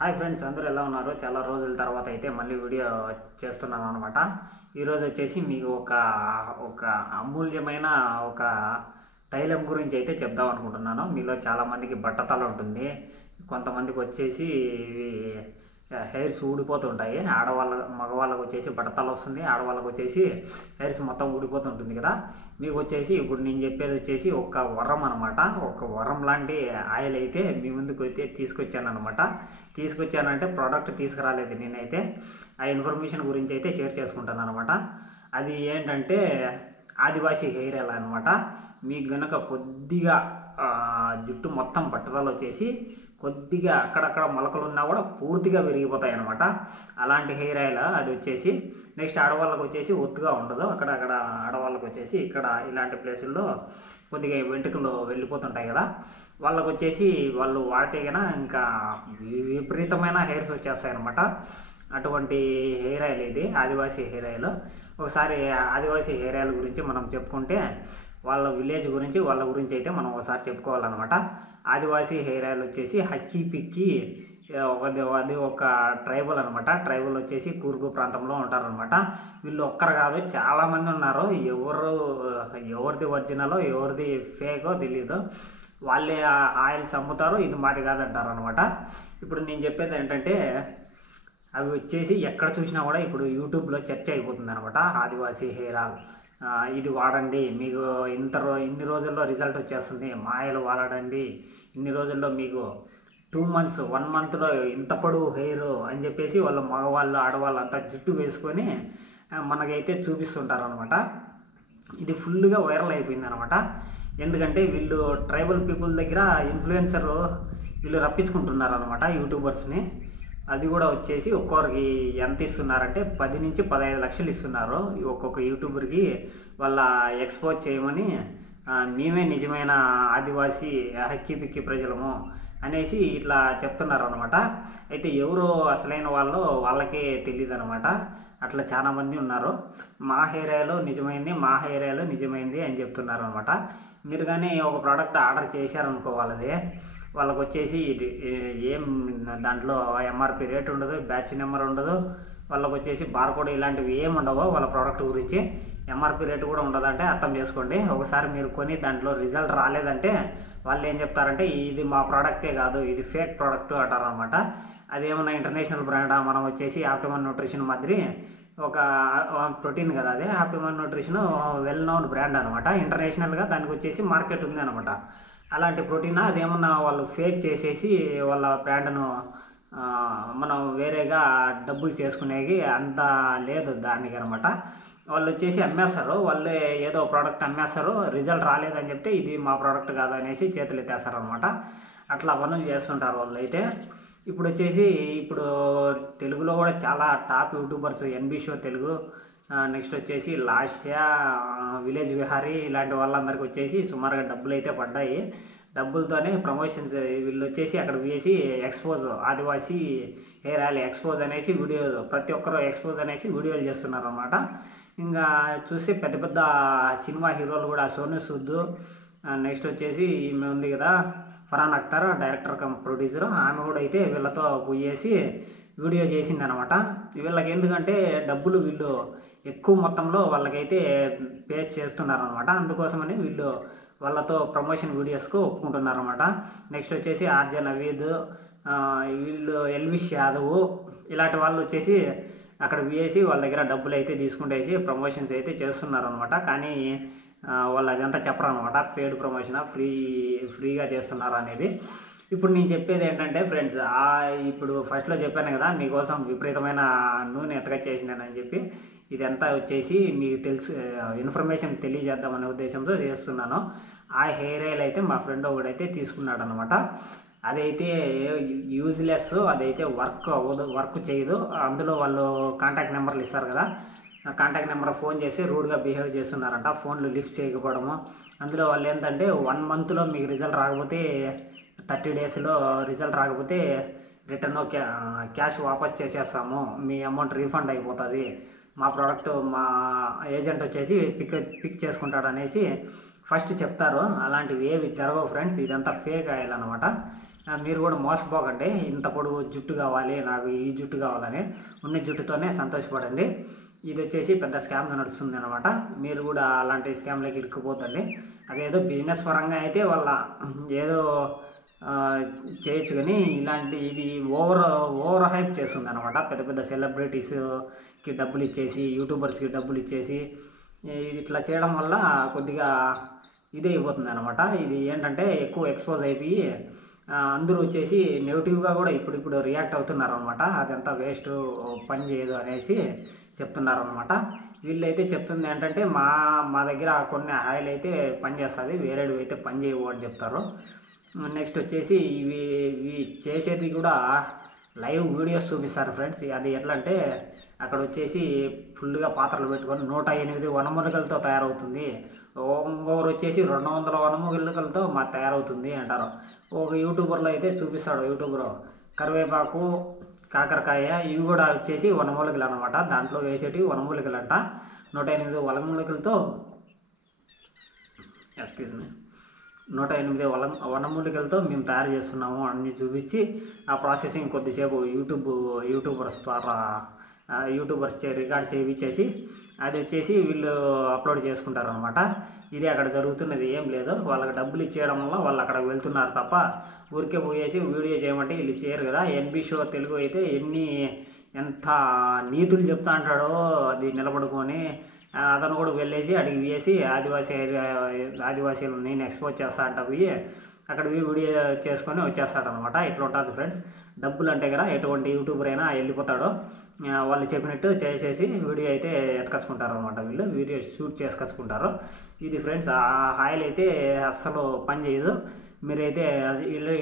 Hi friends, అందరూ ఎలా ఉన్నారు? చాలా రోజుల తర్వాత అయితే మళ్ళీ వీడియో చేస్తున్నాను అనమాట. ఈరోజు వచ్చేసి మీకు ఒక అమూల్యమైన ఒక తైలం గురించి అయితే చెప్దాం అనుకుంటున్నాను. మీలో చాలామందికి బట్టతల ఉంటుంది, కొంతమందికి వచ్చేసి హెయిర్స్ ఊడిపోతుంటాయి. మగవాళ్ళకు వచ్చేసి బట్టతల వస్తుంది, ఆడవాళ్ళకు వచ్చేసి హెయిర్స్ మొత్తం ఊడిపోతుంటుంది కదా. మీకు వచ్చేసి ఇప్పుడు నేను చెప్పేది వచ్చేసి ఒక వరం అనమాట. ఒక వరం లాంటి ఆయిల్ అయితే మీ ముందుకు అయితే తీసుకొచ్చాను అనమాట. తీసుకొచ్చానంటే ప్రోడక్ట్ తీసుకురాలేదు నేనైతే, ఆ ఇన్ఫర్మేషన్ గురించి అయితే షేర్ చేసుకుంటాను అనమాట. అది ఏంటంటే ఆదివాసీ హెయిర్ ఆయిల్ అనమాట. మీకు గనక కొద్దిగా జుట్టు మొత్తం బట్టతలు వచ్చేసి కొద్దిగా అక్కడక్కడ మొలకలు ఉన్నా కూడా పూర్తిగా విరిగిపోతాయి అనమాట. అలాంటి హెయిర్ ఆయిల్ అది వచ్చేసి. నెక్స్ట్ ఆడవాళ్ళకు వచ్చేసి ఒత్తుగా ఉండదు, అక్కడక్కడ ఆడవాళ్ళకు వచ్చేసి ఇక్కడ ఇలాంటి ప్లేసుల్లో కొద్దిగా వెంట్రుకలు వెళ్ళిపోతుంటాయి కదా, వాళ్ళకు వచ్చేసి వాళ్ళు వాడితే కన్నా ఇంకా విపరీతమైన హెయిర్స్ వచ్చేస్తాయి అనమాట. అటువంటి హెయిర్ ఆయిల్ ఇది ఆదివాసీ హెయిర్ ఆయిల్. ఒకసారి ఆదివాసీ హెయిర్ ఆయిల్ గురించి మనం చెప్పుకుంటే వాళ్ళ విలేజ్ గురించి వాళ్ళ గురించి అయితే మనం ఒకసారి చెప్పుకోవాలన్నమాట. ఆదివాసీ హెయిర్ ఆయిల్ వచ్చేసి హక్కీ పిక్కి అది ఒక ట్రైబల్ అనమాట. ట్రైబల్ వచ్చేసి కూర్గు ప్రాంతంలో ఉంటారనమాట. వీళ్ళు ఒక్కరు కాదు, చాలామంది ఉన్నారు. ఎవరిది ఒరిజినలో ఎవరిది ఫేకో తెలీదు. వాళ్ళే ఆయిల్స్ అమ్ముతారు, ఇది మాది కాదంటారు అనమాట. ఇప్పుడు నేను చెప్పేది ఏంటంటే అవి వచ్చేసి ఎక్కడ చూసినా కూడా ఇప్పుడు యూట్యూబ్లో చర్చ అయిపోతుంది అనమాట. ఆదివాసీ హెయిర్ ఆయిల్ ఇది వాడండి, మీకు ఇన్ని రోజుల్లో రిజల్ట్ వచ్చేస్తుంది, మా ఆయిల్ వాడండి, ఇన్ని రోజుల్లో మీకు 2 months 1 monthలో ఇంత పొడవు హెయిర్ అని చెప్పేసి వాళ్ళ మగవాళ్ళు ఆడవాళ్ళు అంతా జుట్టు వేసుకొని మనకైతే చూపిస్తుంటారు అనమాట. ఇది ఫుల్గా వైరల్ అయిపోయింది అనమాట. ఎందుకంటే వీళ్ళు ట్రైబల్ పీపుల్ దగ్గర ఇన్ఫ్లుయెన్సర్ వీళ్ళు రప్పించుకుంటున్నారు అనమాట, యూట్యూబర్స్ని. అది కూడా వచ్చేసి ఒక్కొక్కరికి ఎంత ఇస్తున్నారంటే 10 నుంచి 15 లక్షలు ఇస్తున్నారు ఒక్కొక్క యూట్యూబర్కి వాళ్ళ ఎక్స్పోజ్ చేయమని. మేమే నిజమైన ఆదివాసీ హక్కీ పిక్కి ప్రజలము అనేసి ఇట్లా చెప్తున్నారు అనమాట. అయితే ఎవరు అసలైన వాళ్ళకే తెలియదు అనమాట. అట్లా చాలామంది ఉన్నారు. మా హెయిర్ ఆయిల్ నిజమైంది, మా హెయిర్ ఆయిల్ నిజమైంది అని చెప్తున్నారు అనమాట. మీరు కానీ ఒక ప్రోడక్ట్ ఆర్డర్ చేశారనుకో, వాళ్ళకు వచ్చేసి ఏం దాంట్లో ఎంఆర్పి రేట్ ఉండదు, బ్యాచ్ నెంబర్ ఉండదు, వాళ్ళకు వచ్చేసి బార్కోడ్ ఇలాంటివి ఏమి ఉండవు. వాళ్ళ ప్రోడక్ట్ గురించి ఎంఆర్పి రేటు కూడా ఉండదంటే అర్థం చేసుకోండి. ఒకసారి మీరు కొని దాంట్లో రిజల్ట్ రాలేదంటే వాళ్ళు ఏం చెప్తారంటే ఇది మా ప్రోడక్టే కాదు, ఇది ఫేక్ ప్రోడక్ట్ అంటారనమాట. అదేమన్నా ఇంటర్నేషనల్ బ్రాండా? మనం వచ్చేసి ఆప్టిమల్ న్యూట్రిషన్ మాదిరి ఒక ప్రోటీన్ కదా, అదే optimal nutrition well known brand అనమాట. ఇంటర్నేషనల్గా దానికి వచ్చేసి మార్కెట్ ఉంది అనమాట. అలాంటి ప్రోటీన్ అదేమన్నా వాళ్ళు ఫేక్ చేసేసి వాళ్ళ బ్రాండ్ను మనం వేరేగా డబ్బులు చేసుకునేది అంత లేదు దానికి అనమాట. వాళ్ళు వచ్చేసి అమ్మేస్తారు, వాళ్ళే ఏదో ప్రోడక్ట్ అమ్మేస్తారు, రిజల్ట్ రాలేదని చెప్తే ఇది మా ప్రోడక్ట్ కాదు అనేసి చేతులు ఎత్తేస్తారు అనమాట. అట్లా పనులు చేస్తుంటారు వాళ్ళు అయితే. ఇప్పుడు వచ్చేసి తెలుగులో కూడా చాలా top YouTubers, NB show Telugu, next వచ్చేసి లాస్య, విలేజ్ విహారీ, ఇలాంటి వాళ్ళందరికీ వచ్చేసి సుమారుగా డబ్బులు అయితే పడ్డాయి. డబ్బులతోనే ప్రమోషన్స్ వీళ్ళు వచ్చేసి అక్కడ వేసి ఎక్స్పోజ్ ఆదివాసీ హెయిర్ ఆయిల్ ఎక్స్పోజ్ అనేసి వీడియో, ప్రతి ఒక్కరు ఎక్స్పోజ్ అనేసి వీడియోలు చేస్తున్నారు అన్నమాట. ఇంకా చూస్తే పెద్ద పెద్ద సినిమా హీరోలు కూడా, సోను సూద్, నెక్స్ట్ వచ్చేసి ఈమె ఉంది కదా Farhan Akhtar, director come producer, ఆమె కూడా అయితే వీళ్ళతో పోయేసి వీడియో చేసింది అనమాట. వీళ్ళకి ఎందుకంటే డబ్బులు వీళ్ళు ఎక్కువ మొత్తంలో వాళ్ళకైతే పే చేస్తున్నారనమాట. అందుకోసమని వీళ్ళు వాళ్ళతో ప్రమోషన్ వీడియోస్కు ఒప్పుకుంటున్నారు అనమాట. నెక్స్ట్ వచ్చేసి ఆర్జే నవీద్, వీళ్ళు ఎల్విష్ యాదవ్, ఇలాంటి వాళ్ళు వచ్చేసి అక్కడ వేసి వాళ్ళ దగ్గర డబ్బులు అయితే తీసుకుంటేసి ప్రమోషన్స్ అయితే చేస్తున్నారనమాట. కానీ వాళ్ళు అదంతా చెప్పరు అనమాట, పెయిడ్ ప్రమోషన్ ఫ్రీగా చేస్తున్నారు అనేది. ఇప్పుడు నేను చెప్పేది ఏంటంటే ఫ్రెండ్స్, ఇప్పుడు ఫస్ట్లో చెప్పాను కదా మీకోసం విపరీతమైన నూనె ఎత్తగచ్చేసినానని చెప్పి, ఇదంతా వచ్చేసి మీకు ఇన్ఫర్మేషన్ తెలియజేద్దామనే ఉద్దేశంతో చేస్తున్నాను. ఆ హెయిర్ ఆయిల్ అయితే మా ఫ్రెండ్ ఒకడైతే తీసుకున్నాడు అనమాట. అదైతే యూజ్లెస్, అదైతే వర్క్ చేయదు. అందులో వాళ్ళు కాంటాక్ట్ నెంబర్లు ఇస్తారు కదా, కాంటాక్ట్ నెంబర్ ఫోన్ చేసి రూడ్గా బిహేవ్ చేస్తున్నారంట, ఫోన్లు లిఫ్ట్ చేయకపోవడము. అందులో వాళ్ళు ఏంటంటే 1 monthలో మీకు రిజల్ట్ రాకపోతే, 30 daysలో రిజల్ట్ రాకపోతే రిటర్న్ క్యాష్ వాపస్ చేసేస్తాము, మీ అమౌంట్ రీఫండ్ అయిపోతుంది, మా ప్రోడక్ట్ మా ఏజెంట్ వచ్చేసి పిక్ చేసుకుంటాడు అనేసి ఫస్ట్ చెప్తారు. అలాంటివి ఏవి జరగవు ఫ్రెండ్స్, ఇదంతా ఫేక్ ఆయిల్ అనమాట. మీరు కూడా మోసపోకండి. ఇంత పొడుగు జుట్టు కావాలి, నాకు ఈ జుట్టు కావాలని ఉన్న జుట్టుతోనే సంతోషపడండి. ఇది వచ్చేసి పెద్ద స్కామ్ నడుస్తుంది అనమాట. మీరు కూడా అలాంటి స్కామ్లోకి ఇరుక్కుపోద్దండి. అదేదో బిజినెస్ పరంగా అయితే వాళ్ళ ఏదో చేయొచ్చు, కానీ ఇది ఓవర్ హైప్ చేస్తుంది అనమాట. పెద్ద పెద్ద సెలబ్రిటీస్కి డబ్బులు ఇచ్చేసి, యూట్యూబర్స్కి డబ్బులు ఇచ్చేసి ఇది ఇట్లా చేయడం వల్ల కొద్దిగా ఇదే అయిపోతుంది అనమాట. ఇది ఏంటంటే ఎక్కువ ఎక్స్పోజ్ అయిపోయి అందరూ వచ్చేసి నెగిటివ్గా కూడా ఇప్పుడు రియాక్ట్ అవుతున్నారు అనమాట. అదంతా వేస్ట్, పని చేయదు అనేసి చెప్తున్నారు అనమాట. వీళ్ళైతే చెప్తుంది ఏంటంటే మా దగ్గర కొన్ని ఆయిల్ అయితే పనిచేస్తుంది, వేరేవి అయితే పని చేయవు అని చెప్తారు. నెక్స్ట్ వచ్చేసి ఇవి చేసేది కూడా లైవ్ వీడియోస్ చూపిస్తారు ఫ్రెండ్స్. అది ఎట్లా అంటే అక్కడ వచ్చేసి ఫుల్గా పాత్రలు పెట్టుకొని 108 వనమూలికలతో తయారవుతుంది, ఇంకొకరు వచ్చేసి 200 వనమూలికలతో తయారవుతుంది అంటారు. ఒక యూట్యూబర్లో అయితే చూపిస్తాడు, యూట్యూబర్ కరివేపాకు, కాకరకాయ ఇవి కూడా వచ్చేసి వనమూలికలు అనమాట. దాంట్లో వేసేటివి వనమూలికలు అంట. 108 వనమూలికలతో 108 వనమూలికలతో మేము తయారు చేస్తున్నాము అన్ని చూపించి ఆ ప్రాసెసింగ్ కొద్దిసేపు యూట్యూబర్స్ ద్వారా రికార్డ్ చేయించేసి అది వచ్చేసి వీళ్ళు అప్లోడ్ చేసుకుంటారు అనమాట. ఇది అక్కడ జరుగుతున్నది ఏం లేదు. వాళ్ళకి డబ్బులు ఇచ్చేయడం వల్ల వాళ్ళు అక్కడ వెళ్తున్నారు తప్ప ఊరికే పోయేసి వీడియో చేయమంటే వీళ్ళు చేయరు కదా. ఎన్బి షో తెలుగు అయితే ఎంత నీతులు చెప్తా అంటాడో అది నిలబడుకొని అతను కూడా వెళ్ళేసి అడిగి వేసి ఆదివాసీలను నేను ఎక్స్పోజ్ చేస్తా అంట పోయి అక్కడ వీడియో చేసుకొని వచ్చేస్తాడనమాట. ఇట్లా ఉంటుంది ఫ్రెండ్స్. డబ్బులు అంటే కదా ఎటువంటి యూట్యూబర్ అయినా వెళ్ళిపోతాడో వాళ్ళు చెప్పినట్టు చేసేసి వీడియో అయితే ఎత్తుకొచ్చుకుంటారు అనమాట. వీళ్ళు వీడియో షూట్ చేసుకొచ్చుకుంటారు. ఇది ఫ్రెండ్స్. ఆ ఆయిల్ అయితే అస్సలు పని చేయదు. మీరైతే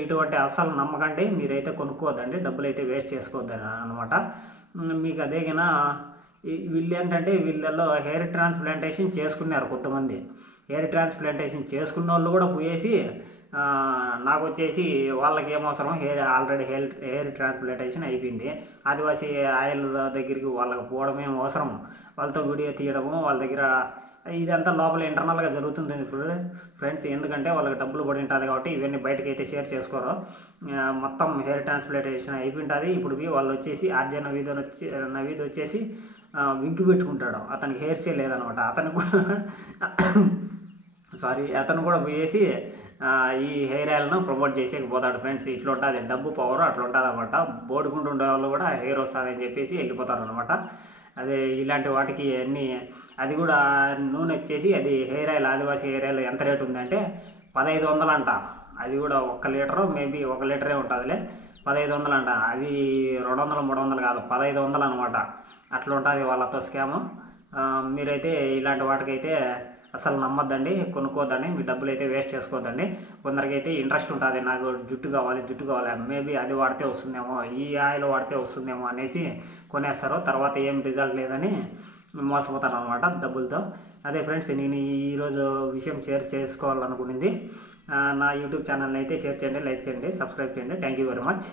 ఇటువంటి అస్సలు నమ్మకండి, మీరైతే కొనుక్కోవద్దండి, డబ్బులు అయితే వేస్ట్ చేసుకోవద్దని అనమాట. మీకు అదేగినా వీళ్ళు ఏంటంటే వీళ్ళల్లో హెయిర్ ట్రాన్స్ప్లాంటేషన్ చేసుకున్నారు కొంతమంది. హెయిర్ ట్రాన్స్ప్లాంటేషన్ చేసుకున్న వాళ్ళు కూడా పోయేసి నాకు వచ్చేసి వాళ్ళకి ఏమవసరం, ఆల్రెడీ హెయిర్ ట్రాన్స్ప్లాంటేషన్ అయిపోయింది, ఆదివాసీ ఆయిల్ దగ్గరికి వాళ్ళకి పోవడం ఏం అవసరం, వాళ్ళతో వీడియో తీయడము వాళ్ళ దగ్గర ఇదంతా లోపల ఇంటర్నల్గా జరుగుతుంది ఫ్రెండ్స్. ఎందుకంటే వాళ్ళకి డబ్బులు పడి ఉంటుంది కాబట్టి ఇవన్నీ బయటకు అయితే షేర్ చేసుకోరు. మొత్తం హెయిర్ ట్రాన్స్ప్లాంటేషన్ అయిపోయింటుంది. ఇప్పుడు వాళ్ళు వచ్చేసి ఆర్జే నవీద్ వచ్చేసి విగ్గు పెట్టుకుంటాడు. అతనికి హెయిర్సే లేదనమాట. అతను కూడా పోయేసి ఈ హెయిర్ ఆయిల్ను ప్రమోట్ చేసేకపోతాడు ఫ్రెండ్స్. ఇట్లా ఉంటుంది డబ్బు పవర్, అట్లా ఉంటుంది అనమాట. బోడుకుంటూ ఉండే వాళ్ళు కూడా హెయిర్ వస్తుందని చెప్పేసి వెళ్ళిపోతారు అనమాట. అదే ఇలాంటి వాటికి అది కూడా నూనె వచ్చేసి అది హెయిర్ ఆయిల్, ఆదివాసీ హెయిర్ ఆయిల్ ఎంత రేటు ఉందంటే 1500 అంట. అది కూడా 1 లీటరు, మేబీ 1 లీటరే ఉంటుందిలే, 1500 అంట. అది 200 300 కాదు, 1500 అనమాట. అట్లా ఉంటుంది వాళ్ళతో స్కాము. మీరైతే ఇలాంటి వాటికైతే అసలు నమ్మద్దండి, కొనుక్కోద్దండి, మీ డబ్బులు అయితే వేస్ట్ చేసుకోవద్దండి. కొందరికైతే ఇంట్రెస్ట్ ఉంటుంది, నాకు జుట్టు కావాలి, మేబీ అది వాడితే వస్తుందేమో, ఈ ఆయిల్ వాడితే వస్తుందేమో అనేసి కొనేస్తారు. తర్వాత ఏం రిజల్ట్ లేదని మోసపోతారు అనమాట డబ్బులతో. అదే ఫ్రెండ్స్, నేను ఈరోజు విషయం షేర్ చేసుకోవాలనుకున్నది. నా యూట్యూబ్ ఛానల్ని అయితే షేర్ చేయండి, లైక్ చేయండి, సబ్స్క్రైబ్ చేయండి. Thank you very much.